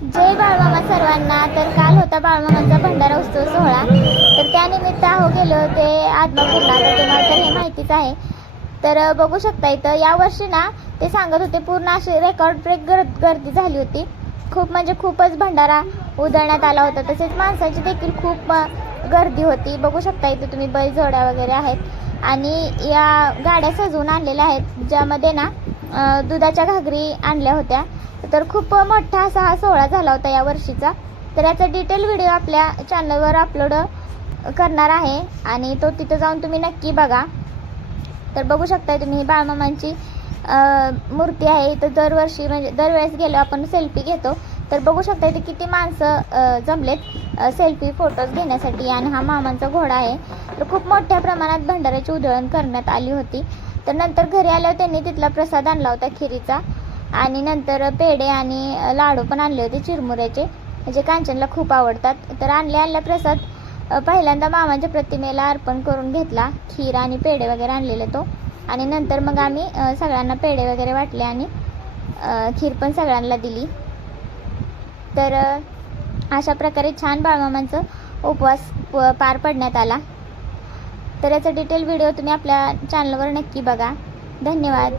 जय बाळमामा सर्वांना। तर काल होता बाळमामांचा भंडारा उत्सव सोहळा, तर त्यानिमित्त गेले होते आदमापूरला। तर तुम्हाला तर हे माहितीच आहे। तर बघू शकता इथं यावर्षी ना ते सांगत होते पूर्ण अशी रेकॉर्ड ब्रेक गर्दी झाली होती। खूप म्हणजे खूपच भंडारा उधळण्यात आला होता। तसेच माणसाची देखील खूप गर्दी होती। बघू शकता इथं तुम्ही बैलजोड्या वगैरे आहेत आणि या गाड्या सजवून आणलेल्या आहेत, ज्यामध्ये ना दुधाच्या घागरी आणल्या होत्या। तर खूप मोठा असा हा सोहळा झाला होता या वर्षीचा। तर याचा डिटेल व्हिडिओ आपल्या चॅनलवर अपलोड करणार आहे आणि तो तिथं जाऊन तुम्ही नक्की बघा। तर बघू शकता तुम्ही बाळमामांची मूर्ती आहे। तर दरवर्षी म्हणजे दरवेळेस गेलो आपण सेल्फी घेतो। तर बघू शकता इथे किती माणसं जमलेत सेल्फी फोटोज घेण्यासाठी। आणि हा मामांचा घोडा आहे। तर खूप मोठ्या प्रमाणात भंडाऱ्याची उधळण करण्यात आली होती। तर नंतर घरी आल्यावर त्यांनी तिथला प्रसाद आणला होता खिरीचा, आणि नंतर पेढे आणि लाडू पण आणले होते चिरमुऱ्याचे, जे कांचनला खूप आवडतात। तर आणल्या प्रसाद पहिल्यांदा मामांच्या प्रतिमेला अर्पण करून घेतला, खीर आणि पेढे वगैरे आणलेले तो। आणि नंतर मग आम्ही सगळ्यांना पेढे वगैरे वाटले आणि खीर पण सगळ्यांना दिली। तर अशा प्रकारे छान बाळमामांचा उपवास पार पडण्यात आला। तर याचा डिटेल व्हिडिओ तुम्ही आपल्या चॅनलवर नक्की बघा। धन्यवाद।